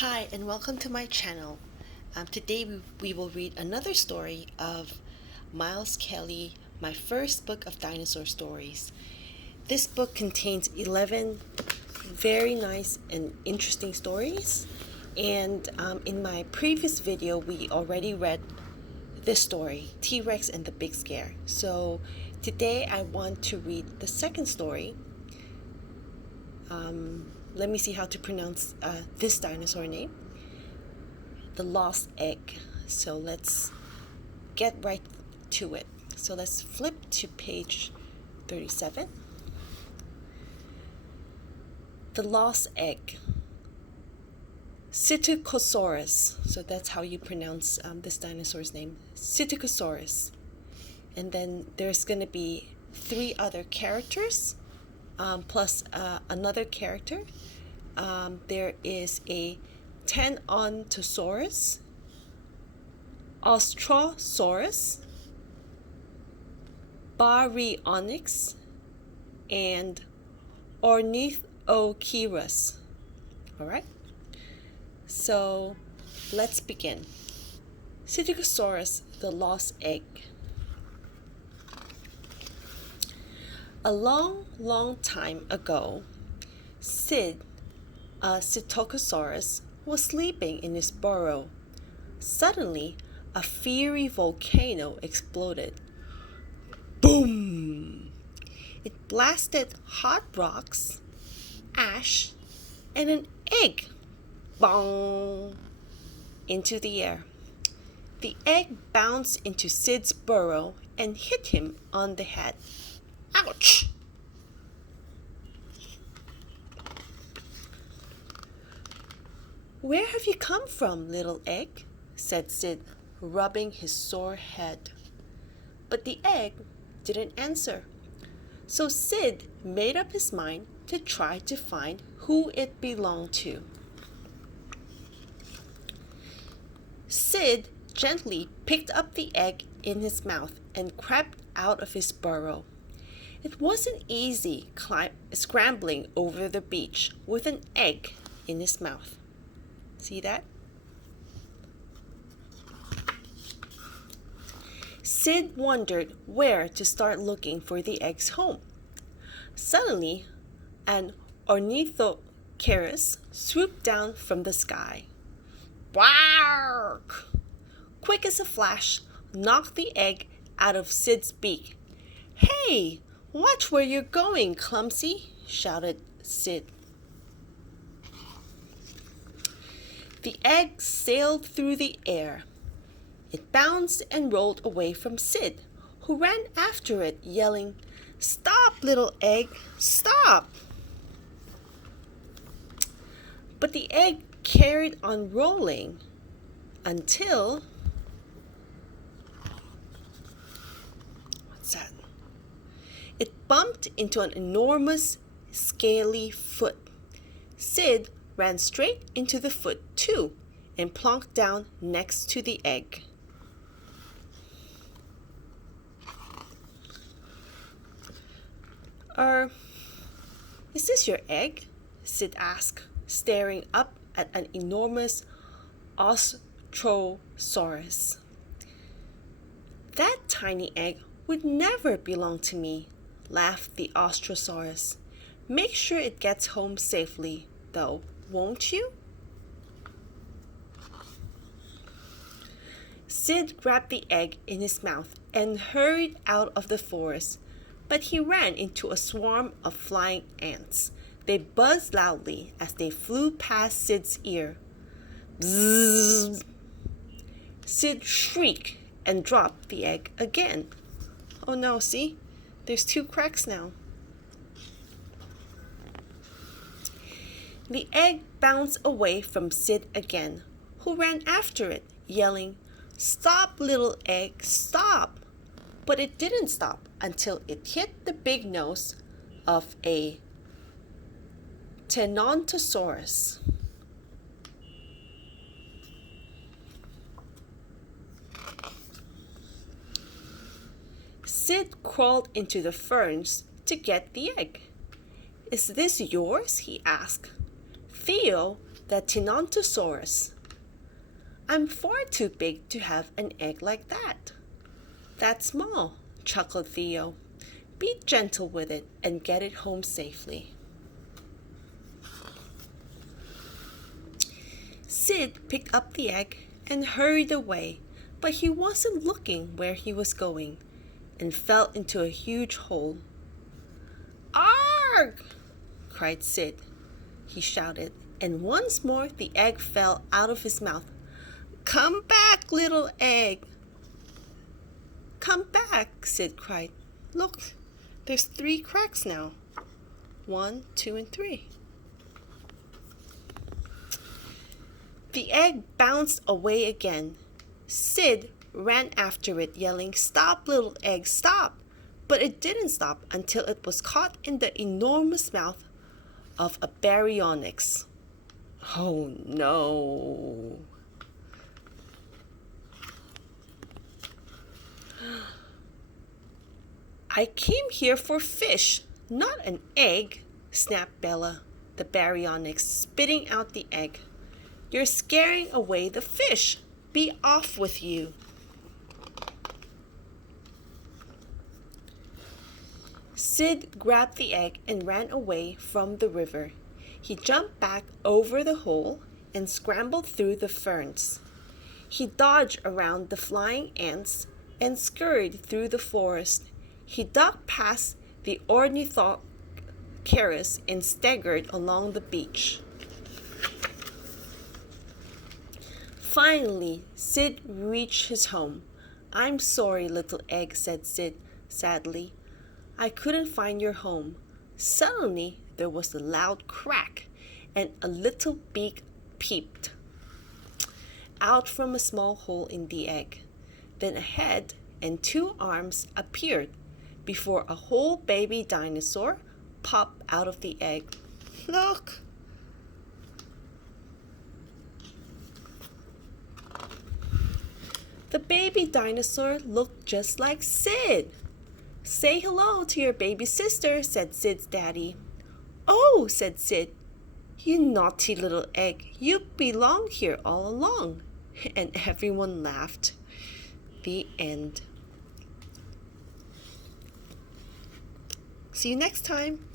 Hi and welcome to my channel. Today we will read another story of Miles Kelly, my first book of dinosaur stories. This book contains 11 very nice and interesting stories, and in my previous video we already read this story, T-Rex and the Big Scare. So today I want to read the second story. Let me see how to pronounce this dinosaur name. The Lost Egg. So let's get right to it. So let's flip to page 37. The Lost Egg. Psittacosaurus. So that's how you pronounce this dinosaur's name. Psittacosaurus. And then there's going to be 3 other characters. Plus another character. There is a Tenontosaurus, Ostrosaurus, Baryonyx, and Ornithocheirus. Alright? So let's begin. Psittacosaurus, the Lost Egg. A long time ago, Sid, a Psittacosaurus, was sleeping in his burrow. Suddenly, a fiery volcano exploded. Boom! It blasted hot rocks, ash, and an egg, bong, into the air. The egg bounced into Sid's burrow and hit him on the head. Ouch! "Where have you come from, little egg?" said Sid, rubbing his sore head. But the egg didn't answer. So Sid made up his mind to try to find who it belonged to. Sid gently picked up the egg in his mouth and crept out of his burrow. It wasn't easy scrambling over the beach with an egg in his mouth. See that? Sid wondered where to start looking for the egg's home. Suddenly, an Ornithocheirus swooped down from the sky. Bark! Quick as a flash, knocked the egg out of Sid's beak. "Hey! Watch where you're going, clumsy!" shouted Sid. The egg sailed through the air. It bounced and rolled away from Sid, who ran after it, yelling, "Stop, little egg, stop!" But the egg carried on rolling until... What's that? It bumped into an enormous, scaly foot. Sid ran straight into the foot, too, and plonked down next to the egg. Is this your egg?" Sid asked, staring up at an enormous Ostrosaurus. "That tiny egg would never belong to me," laughed the Ostrosaurus. "Make sure it gets home safely, though, won't you?" Sid grabbed the egg in his mouth and hurried out of the forest, but he ran into a swarm of flying ants. They buzzed loudly as they flew past Sid's ear. Bzzz! Sid shrieked and dropped the egg again. Oh no, see? There's 2 cracks now. The egg bounced away from Sid again, who ran after it, yelling, "Stop, little egg, stop!" But it didn't stop until it hit the big nose of a Tenontosaurus. Sid crawled into the ferns to get the egg. "Is this yours?" he asked. Theo the Dinosaurus. I'm far too big to have an egg like that. That's small, chuckled Theo. Be gentle with it and get it home safely. Sid picked up the egg and hurried away, but he wasn't looking where he was going and fell into a huge hole. "Arg!" cried Sid. He shouted, and once more the egg fell out of his mouth. "Come back, little egg!" "Come back," Sid cried. "Look, there's 3 cracks now. 1, 2, and 3. The egg bounced away again. Sid ran after it, yelling, "Stop, little egg, stop!" But it didn't stop until it was caught in the enormous mouth of a baryonyx. Oh no! "I came here for fish, not an egg," snapped Bella, the baryonyx, spitting out the egg. "You're scaring away the fish. Be off with you." Sid grabbed the egg and ran away from the river. He jumped back over the hole and scrambled through the ferns. He dodged around the flying ants and scurried through the forest. He ducked past the ornithocarus and staggered along the beach. Finally, Sid reached his home. "I'm sorry, little egg," said Sid sadly. "I couldn't find your home." Suddenly, there was a loud crack, and a little beak peeped out from a small hole in the egg. Then a head and 2 arms appeared before a whole baby dinosaur popped out of the egg. Look! The baby dinosaur looked just like Sid. "Say hello to your baby sister," said Sid's daddy. "Oh," said Sid, "you naughty little egg, you belong here all along." And everyone laughed. The end. See you next time.